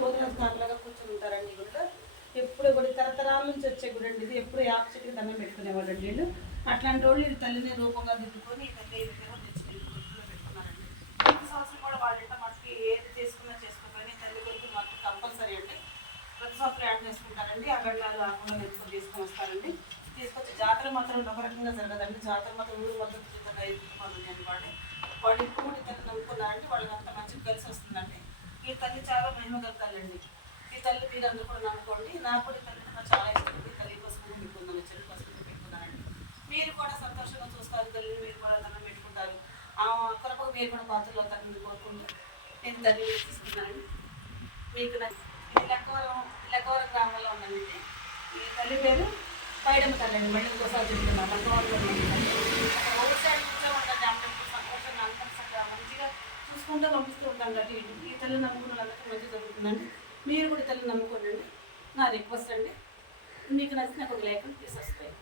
పోతురాజు కాపలాగా కూర్చొని ఉంటారండి గుడిలో. ఎప్పుడు కూడా తరతరాల నుంచి వచ్చే గుడి అండి ఇది. ఎప్పుడు యాప చెట్టుకి దండం పెట్టుకునేవాళ్ళు అండి వీళ్ళు. అట్లాంటి వాళ్ళు ఈ తల్లిని రూపంగా దిద్దుకొని ఈ తల్లి విగ్రహం తెచ్చి గుడిలో పెట్టుకున్నారండి. ప్రతి సంవత్సరం కూడా వాళ్ళ మనకి ఏది చేసుకోకపోయినా తల్లి కొడుకు మాకు కంపల్సరీ అండి. ప్రతి సంవత్సరం యాడ్ చేసుకుంటారండి. ఆ గడ్డలు ఆకుండా మెచ్చుకొని తీసుకొని వస్తారండి. తీసుకొచ్చి జాతర మాత్రం ఒక రకంగా జరగదండి. జాతర మాత్రం ఊరు మొత్తం చిన్నగా ఎత్తుకోవాలండి. వాళ్ళు ఇప్పుడు కూడా తల్లి నమ్ముకున్నారండి. వాళ్ళకి అంత మంచిగా కలిసి వస్తుందండి. ఈ తల్లి చాలా మహిమగలుగుతాలండి. ఈ తల్లి మీరు అందరూ కూడా నమ్ముకోండి. నాకు కూడా ఈ తల్లి నాకు చాలా ఇష్టం. ఈ తల్లి కోసం పెట్టుకున్నాను, చెల్లి కోసం పెట్టుకున్నానండి. మీరు కూడా సంతోషంగా చూస్తారు తల్లిని. మీరు కూడా దండం పెట్టుకుంటారు. ఆ కొరకు మీరు కూడా పాత్రలో తల్లిని కోరుకుంటూ నేను తల్లి తీసుకున్నానండి. మీకు ఇది లెక్కవరం గ్రామంలో ఉందండి. ఈ తల్లి పేరు పైడమ్మ తల్లి అండి. మళ్ళీ ఇంకోసారి చెప్తున్నాను. లెక్కవరంలో ఊరి సైడ్ నుంచే ఉంటుంది. అప్పుడు సంతోషంగా అంతా మంచిగా చూసుకుంటూ పంపిస్తూ ఉంటాం కాబట్టి ఈ తల్లి నమ్ముకున్న వాళ్ళందరికీ మంచిగా జరుగుతుందండి. మీరు కూడా తల్లిని నమ్ముకోండి. నా రిక్వెస్ట్ అండి. మీకు నచ్చిన ఒక లేఖను తీసి వస్తాయి.